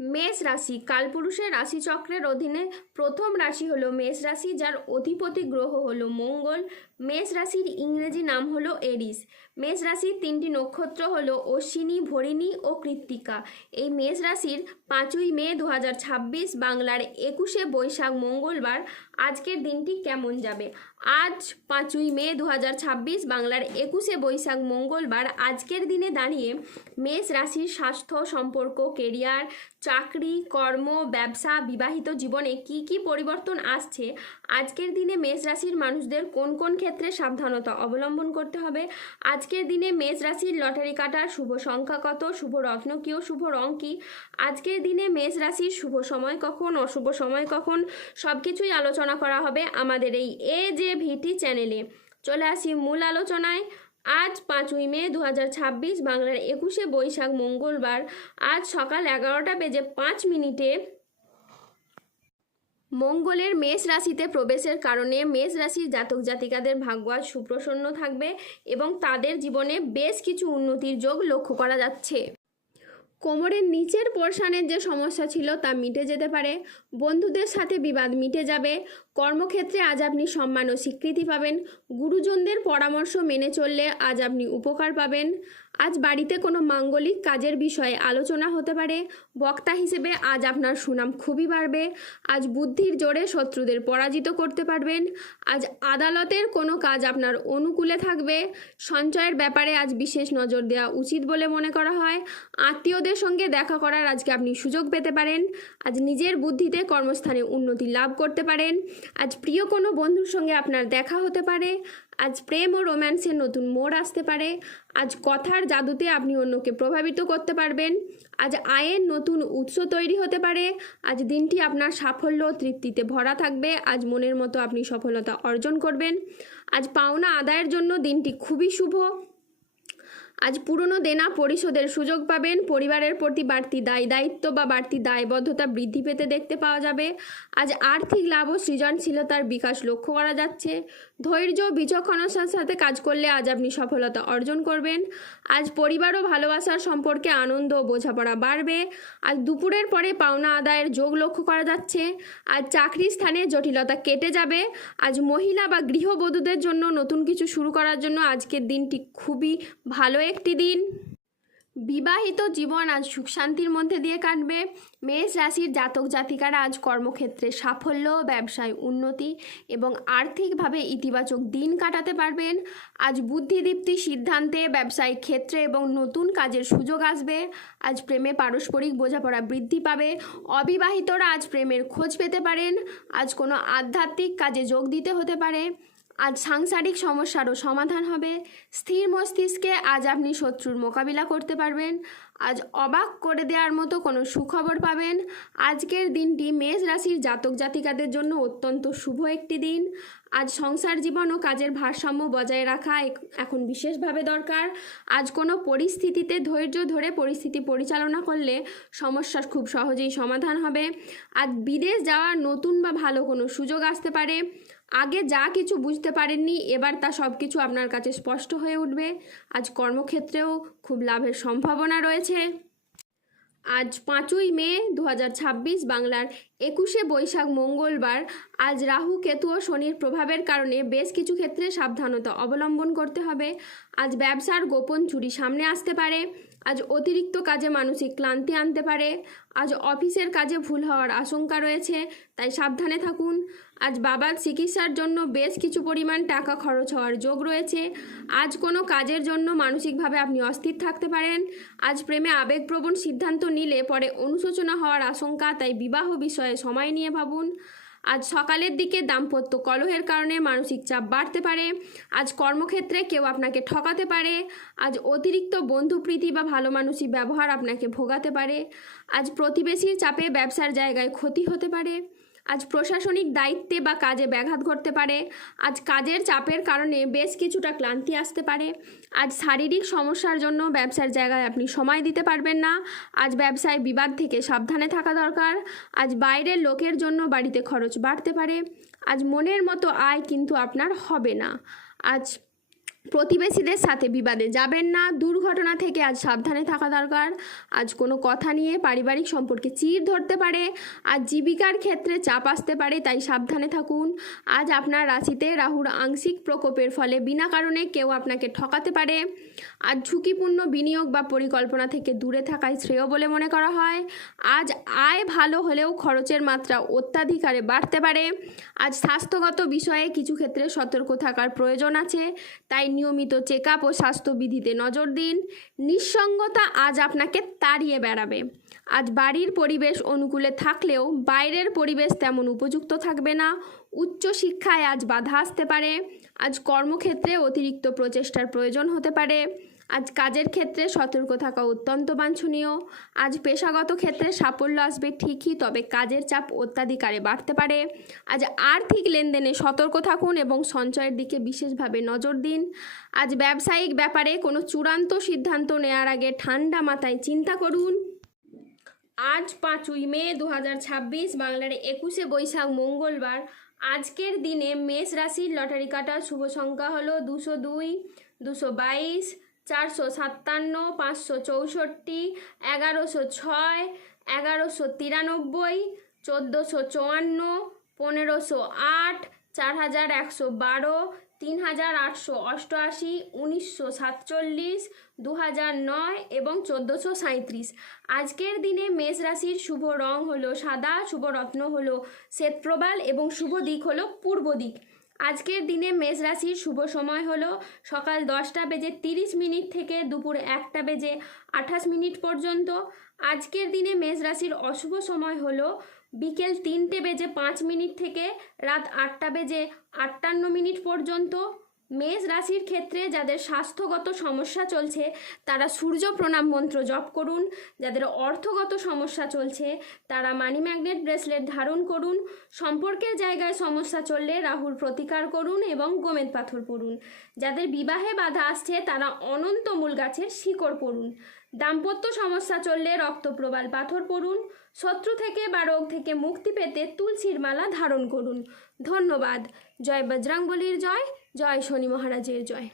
মেষ রাশি কালপুরুষের রাশিচক্রের অধীনে প্রথম রাশি হলো মেষ রাশি, যার অধিপতি গ্রহ হলো মঙ্গল। মেষ রাশির ইংরেজি নাম হলো এরিস। মেষ রাশির তিনটি নক্ষত্র হলো অশ্বিনী, ভরিণী ও কৃত্তিকা। এই মেষ রাশির 5ই মে 2026 বাংলার 21শে বৈশাখ মঙ্গলবার আজকের দিনটি কেমন যাবে। আজ 5ই মে 2026 বাংলার 21শে বৈশাখ মঙ্গলবার আজকের দিনে দাঁড়িয়ে মেষ রাশির স্বাস্থ্য, সম্পর্ক, কেরিয়ার, চাকরি, কর্ম, ব্যবসা, বিবাহিত জীবনে কি কি পরিবর্তন আসছে, আজকের দিনে মেষ রাশির মানুষদের কোন কোন ক্ষেত্রে সাবধানতা অবলম্বন করতে হবে, আজকের দিনে মেষ রাশির লটারি কাটার শুভ সংখ্যা কত, শুভ রত্ন কি ও শুভ রং কি, আজকের দিনে মেষ রাশির শুভ সময় কখন, অশুভ সময় কখন, সব কিছুই আলোচনা করা হবে আমাদের এই AJVT চ্যানেলে। চলে আসি মূল আলোচনায়। আজ 5ই মে 2026 বাংলার 21শে বৈশাখ মঙ্গলবার আজ সকাল 11:05 মঙ্গলের মেষ রাশিতে প্রবেশের কারণে মেষ রাশির জাতক জাতিকাদের ভাগ্য আজ সুপ্রসন্ন থাকবে এবং তাদের জীবনে বেশ কিছু উন্নতির যোগ লক্ষ্য করা যাচ্ছে। কোমরের নিচের পোর্শনের যে সমস্যা ছিল তা মিটে যেতে পারে। বন্ধুদের সাথে বিবাদ মিটে যাবে। কর্মক্ষেত্রে আজ আপনি সম্মান ও স্বীকৃতি পাবেন। গুরুজনদের পরামর্শ মেনে চললে আজ আপনি উপকার পাবেন। আজ বাড়িতে কোনো মাঙ্গলিক কাজের বিষয়ে আলোচনা হতে পারে। বক্তা হিসেবে আজ আপনার সুনাম খুবই বাড়বে। আজ বুদ্ধির জোরে শত্রুদের পরাজিত করতে পারবেন। আজ আদালতের কোনো কাজ আপনার অনুকূলে থাকবে। সঞ্চয়ের ব্যাপারে আজ বিশেষ নজর দেওয়া উচিত বলে মনে করা হয়। আত্মীয়দের সঙ্গে দেখা করার আজকে আপনি সুযোগ পেতে পারেন। আজ নিজের বুদ্ধিতে কর্মস্থানে উন্নতি লাভ করতে পারেন। আজ প্রিয় কোনো বন্ধুর সঙ্গে আপনার দেখা হতে পারে। আজ প্রেম ও রোম্যান্সের নতুন মোড় আসতে পারে। আজ কথার জাদুতে আপনি অন্যকে প্রভাবিত করতে পারবেন। আজ আয়ের নতুন উৎস তৈরি হতে পারে। আজ দিনটি আপনার সাফল্য ও তৃপ্তিতে ভরা থাকবে। আজ মনের মতো আপনি সফলতা অর্জন করবেন। আজ পাওনা আদায়ের জন্য দিনটি খুবই শুভ। আজ পুরনো দেনা পরিশোধের সুযোগ পাবেন। পরিবারের প্রতি বাড়তি দায়িত্ব বা বাড়তি দায়বদ্ধতা বৃদ্ধি পেতে দেখতে পাওয়া যাবে। আজ আর্থিক লাভ ও সৃজনশীলতার বিকাশ লক্ষ্য করা যাচ্ছে। ধৈর্য ও বিচক্ষণতার সাথে কাজ করলে আজ আপনি সফলতা অর্জন করবেন। আজ পরিবার ও ভালোবাসার সম্পর্কে আনন্দ ও বোঝাপড়া বাড়বে। আজ দুপুরের পরে পাওনা আদায়ের যোগ লক্ষ্য করা যাচ্ছে। আজ চাকরির স্থানে জটিলতা কেটে যাবে। আজ মহিলা বা গৃহবধূদের জন্য নতুন কিছু শুরু করার জন্য আজকের দিনটি খুবই ভালো একটি দিন। বিবাহিত জীবন আজ সুখ শান্তির মধ্যে দিয়ে কাটবে। মেষ রাশির জাতক জাতিকারা আজ কর্মক্ষেত্রে সাফল্য, ব্যবসায় উন্নতি এবং আর্থিকভাবে ইতিবাচক দিন কাটাতে পারবেন। আজ বুদ্ধিদীপ্তি সিদ্ধান্তে ব্যবসায়িক ক্ষেত্রে এবং নতুন কাজের সুযোগ আসবে। আজ প্রেমে পারস্পরিক বোঝাপড়া বৃদ্ধি পাবে। অবিবাহিতরা আজ প্রেমের খোঁজ পেতে পারেন। আজ কোনো আধ্যাত্মিক কাজে যোগ দিতে হতে পারে। আজ সাংসারিক সমস্যারও সমাধান হবে। স্থির মস্তিষ্কে আজ আপনি শত্রুর মোকাবিলা করতে পারবেন। আজ অবাক করে দেওয়ার মতো কোনো সুখবর পাবেন। আজকের দিনটি মেষ রাশির জাতক জাতিকাদের জন্য অত্যন্ত শুভ একটি দিন। আজ সংসার জীবন ও কাজের ভারসাম্য বজায় রাখা এখন বিশেষভাবে দরকার। আজ কোনো পরিস্থিতিতে ধৈর্য ধরে পরিস্থিতি পরিচালনা করলে সমস্যার খুব সহজেই সমাধান হবে। আজ বিদেশ যাওয়ার নতুন বা ভালো কোনো সুযোগ আসতে পারে। আগে যা কিছু বুঝতে পারেননি এবার তা সব কিছু আপনার কাছে স্পষ্ট হয়ে উঠবে। আজ কর্মক্ষেত্রেও খুব লাভের সম্ভাবনা রয়েছে। আজ 5ই মে 2026 বাংলার 21শে বৈশাখ মঙ্গলবার আজ রাহু, কেতু ও শনির প্রভাবের কারণে বেশ কিছু ক্ষেত্রে সাবধানতা অবলম্বন করতে হবে। আজ ব্যবসার গোপন চুরি সামনে আসতে পারে। আজ অতিরিক্ত কাজে মানসিক ক্লান্তি আনতে পারে। আজ অফিসের কাজে ভুল হওয়ার আশঙ্কা রয়েছে, তাই সাবধানে থাকুন। আজ বাবার চিকিৎসার জন্য বেশ কিছু পরিমাণ টাকা খরচ হওয়ার যোগ রয়েছে। আজ কোনো কাজের জন্য মানসিকভাবে আপনি অস্থির থাকতে পারেন। আজ প্রেমে আবেগপ্রবণ সিদ্ধান্ত নিলে পরে অনুশোচনা হওয়ার আশঙ্কা, তাই বিবাহ বিষয়ে সময় নিয়ে ভাবুন। আজ সকালের দিকে দাম্পত্য কলহের কারণে মানসিক চাপ বাড়তে পারে। আজ কর্মক্ষেত্রে কেউ আপনাকে ঠকাতে পারে। আজ অতিরিক্ত বন্ধুপ্রীতি বা ভালো মানসিক ব্যবহার আপনাকে ভোগাতে পারে। আজ প্রতিবেশীর চাপে ব্যবসার জায়গায় ক্ষতি হতে পারে। আজ প্রশাসনিক দায়িত্বে বা কাজে ব্যাঘাত ঘটতে পারে। আজ কাজের চাপের কারণে বেশ কিছুটা ক্লান্তি আসতে পারে। আজ শারীরিক সমস্যার জন্য ব্যবসার জায়গায় আপনি সময় দিতে পারবেন না। আজ ব্যবসায় বিবাদ থেকে সাবধানে থাকা দরকার। আজ বাইরের লোকের জন্য বাড়িতে খরচ বাড়তে পারে। আজ মনের মতো আয় কিন্তু আপনার হবে না। আজ প্রতিবেশীদের সাথে বিবাদে যাবেন না। দুর্ঘটনা থেকে আজ সাবধানে থাকা দরকার। আজ কোনো কথা নিয়ে পারিবারিক সম্পর্কে চিড় ধরতে পারে। আজ জীবিকার ক্ষেত্রে চাপ আসতে পারে, তাই সাবধানে থাকুন। আজ আপনার রাশিতে রাহুর আংশিক প্রকোপের ফলে বিনা কারণে কেউ আপনাকে ঠকাতে পারে। আজ ঝুঁকিপূর্ণ বিনিয়োগ বা পরিকল্পনা থেকে দূরে থাকাই শ্রেয় বলে মনে করা হয়। আজ আয় ভালো হলেও খরচের মাত্রা অত্যাধিকারে বাড়তে পারে। আজ স্বাস্থ্যগত বিষয়ে কিছু ক্ষেত্রে সতর্ক থাকার প্রয়োজন আছে, তাই নিয়মিত চেক আপ ও স্বাস্থ্যবিধিতে নজর দিন। নিঃসঙ্গতা আজ আপনাকে তাড়িয়ে বেড়াবে। আজ বাড়ির পরিবেশ অনুকূলে থাকলেও বাইরের পরিবেশ তেমন উপযুক্ত থাকবে না। উচ্চশিক্ষায় আজ বাধা আসতে পারে। আজ কর্মক্ষেত্রে অতিরিক্ত প্রচেষ্টার প্রয়োজন হতে পারে। আজ কাজের ক্ষেত্রে সতর্ক থাকা অত্যন্ত বাঞ্ছনীয়। আজ পেশাগত ক্ষেত্রে সাফল্য আসবে ঠিকই, তবে কাজের চাপ অত্যাধিকারে বাড়তে পারে। আজ আর্থিক লেনদেনে সতর্ক থাকুন এবং সঞ্চয়ের দিকে বিশেষভাবে নজর দিন। আজ ব্যবসায়িক ব্যাপারে কোনো চূড়ান্ত সিদ্ধান্ত নেওয়ার আগে ঠান্ডা মাথায় চিন্তা করুন। আজ 5ই মে 2026, বাংলার 21শে বৈশাখ, মঙ্গলবার। আজকের দিনে মেষ রাশির লটারি কাটার শুভ সংখ্যা হলো 202, 222, 457, 564, 1106, 1193, 1454, 1508, 4112, 3888, 1947, 2009 এবং 1437। আজকের দিনে মেষ রাশির শুভ রং হলো সাদা, শুভ রত্ন হলো শ্বেতপ্রবাল এবং শুভ দিক হলো পূর্ব দিক। আজকের দিনে মেষ রাশির শুভ সময় হলো সকাল 10টা বেজে 30 মিনিট থেকে দুপুর 1টা বেজে 28 মিনিট পর্যন্ত। আজকের দিনে মেষ রাশির অশুভ সময় হলো বিকেল 3টে বেজে 5 মিনিট থেকে রাত 8টা বেজে 58 মিনিট পর্যন্ত। মেষ রাশির ক্ষেত্রে যাদের স্বাস্থ্যগত সমস্যা চলছে তারা সূর্য প্রণাম মন্ত্র জপ করুন। যাদের অর্থগত সমস্যা চলছে তারা মানি ম্যাগনেট ব্রেসলেট ধারণ করুন। সম্পর্কের জায়গায় সমস্যা চললে রাহুর প্রতিকার করুন এবং গোমেদ পাথর পড়ুন। যাদের বিবাহে বাধা আসছে তারা অনন্তমূল গাছের শিকড় পড়ুন। দাম্পত্য সমস্যা চললে রক্তপ্রবাল পাথর পড়ুন। শত্রু থেকে বা রোগ থেকে মুক্তি পেতে তুলসীর মালা ধারণ করুন। ধন্যবাদ। জয় বজরংবলীর জয়, জয় শনি মহারাজের জয়।